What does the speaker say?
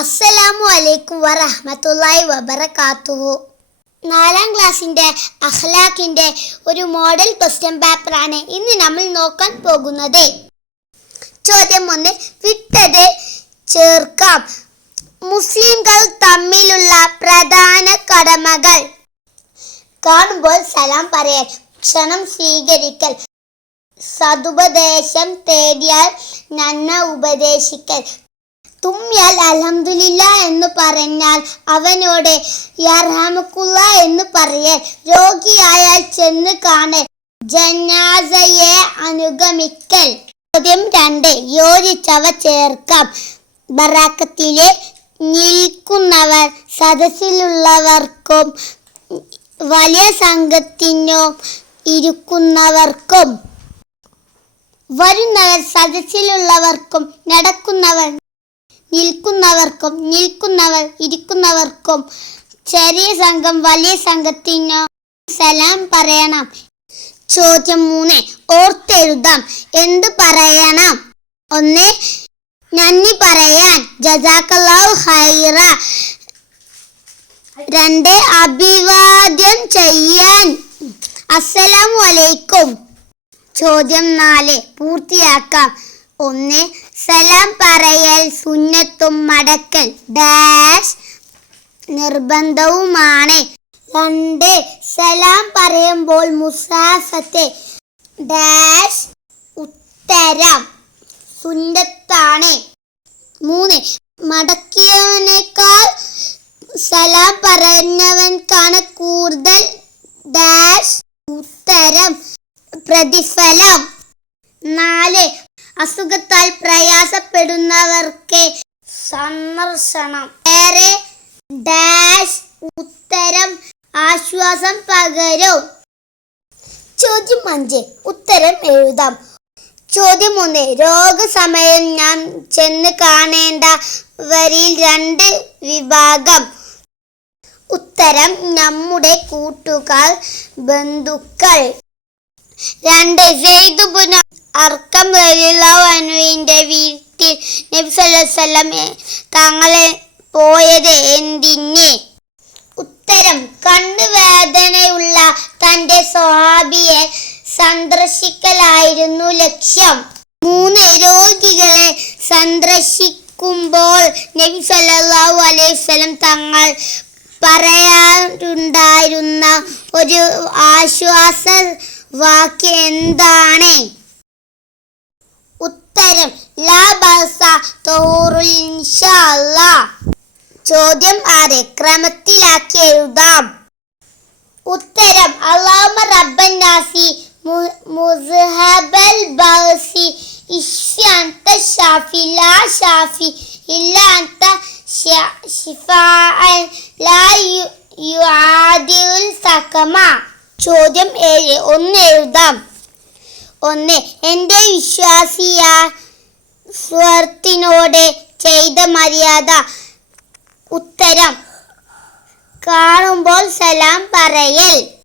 അസ്സലാമു അലൈക്കും വറഹ്മത്തുള്ളാഹി വബറകാതുഹു നാലാം ക്ലാസ്സിന്റെ അഖ്ലാഖിന്റെ ഒരു മോഡൽ ക്വസ്റ്റ്യൻ പേപ്പറാണ് ഇന്ന് നമ്മൾ നോക്കാൻ പോകുന്നത്. ചോദ്യം ഒന്ന് വിട്ടത് ചേർക്കാം. മുസ്ലിംകൾ തമ്മിലുള്ള പ്രധാന കടമകൾ. കാണുമ്പോൾ സലാം പറയൽ ക്ഷണം സ്വീകരിക്കൽ സതുപദേശം തേടിയാൽ നന്മ ഉപദേശിക്കൽ തുമ്മിയാൽ അലഹമില്ല എന്ന് പറഞ്ഞാൽ അവനോട് യർഹമുക്കുള്ള എന്ന് പറയൽ. രോഗിയായാൽ ചെന്ന് കാണൽ. ജനാസയെ അനുഗമിക്കൽ. ചോദ്യം രണ്ട് യോജിച്ചവ ചേർക്കാം. ബറാക്കത്തിലെ നിൽക്കുന്നവർ സദസ്സിലുള്ളവർക്കും വലിയ സംഘത്തിനോ ഇരിക്കുന്നവർക്കും. വരുന്നവർ സദസ്സിലുള്ളവർക്കും നടക്കുന്നവർ നിൽക്കുന്നവർക്കും നിൽക്കുന്നവർ ഇരിക്കുന്നവർക്കും ചെറിയ സംഘം വലിയ സംഘത്തിനോ സലാം പറയണം. ചോദ്യം മൂന്ന് ഓർത്തെഴുതാം. എന്ത് പറയണം? ഒന്ന് നന്ദി പറയാൻ. ജസാക്കല്ലാഹു ഹൈറ രണ്ട് അഭിവാദ്യം ചെയ്യാൻ. അസ്സലാമു അലൈക്കും. ചോദ്യം നാല് പൂർത്തിയാക്കാം. ഒന്ന് സലാം പറയൽ സുന്നത്തും മടക്കൽ ഡാഷ് നിർബന്ധവുമാണ്. രണ്ട് സലാം പറയുമ്പോൾ മുസാഫത്തെ ഡാഷ് ഉത്തരം സുന്നത്താണ്. മൂന്ന് മടക്കിയവനേക്കാൾ സലാം പറഞ്ഞവൻക്കാണ് കൂടുതൽ ഡാഷ് ഉത്തരം പ്രതിഫലം. അസുഖത്താൽ പ്രയാസപ്പെടുന്നവർക്ക് സന്ദർശനം. ഏറെ ഡാഷ് ഉത്തരം ആശ്വാസം പകരും. ചോദ്യം അഞ്ച്. ഉത്തരം എഴുതാം. ചോദ്യം ഒന്ന് രോഗസമയം ഞാൻ ചെന്ന് കാണേണ്ടവരിൽ രണ്ട് വിഭാഗം. ഉത്തരം നമ്മുടെ കൂട്ടുകാർ ബന്ധുക്കൾ. രണ്ട് സെയ്ദുബുന അർക്കം റളിയല്ലാഹുവിന്റെ വീട്ടിൽ നബി സല്ലല്ലാഹു തങ്ങളെ പോയത് എന്തിന്? ഉത്തരം കണ്ണുവേദനയുള്ള തന്റെ സ്വഹാബിയെ സന്ദർശിക്കലായിരുന്നു ലക്ഷ്യം. മൂന്ന് രോഗികളെ സന്ദർശിക്കുമ്പോൾ നബി സല്ലല്ലാഹു അലൈഹി വസല്ലം തങ്ങൾ പറയാറുണ്ടായിരുന്ന ഒരു ആശ്വാസ വാക്യം എന്താണ് ഉത്തരം ലാ ബഅസ തൗറുൽ ചോദ്യം ആറ് ക്രമത്തിലാക്കി എഴുതാം. ഉത്തരം അള്ളാമ റബ്ബൻ നാസി മുസ്ഹബൽ ബഅസി ഇഷ്യാന്ത ഷാഫി ലാ ഷാഫി ഇല്ലാന്ത അൻത ഷ- ശിഫാഅൻ ലാ യു- യുആദിഉൽ സഖമ. ചോദ്യം ഏഴ് ഒന്ന് എഴുതാം. ഒന്ന് എന്റെ വിശ്വാസിയ സുഹൃത്തിനോട് ചെയ്ത മര്യാദ. ഉത്തരം. കാണുമ്പോൾ സലാം പറയൽ.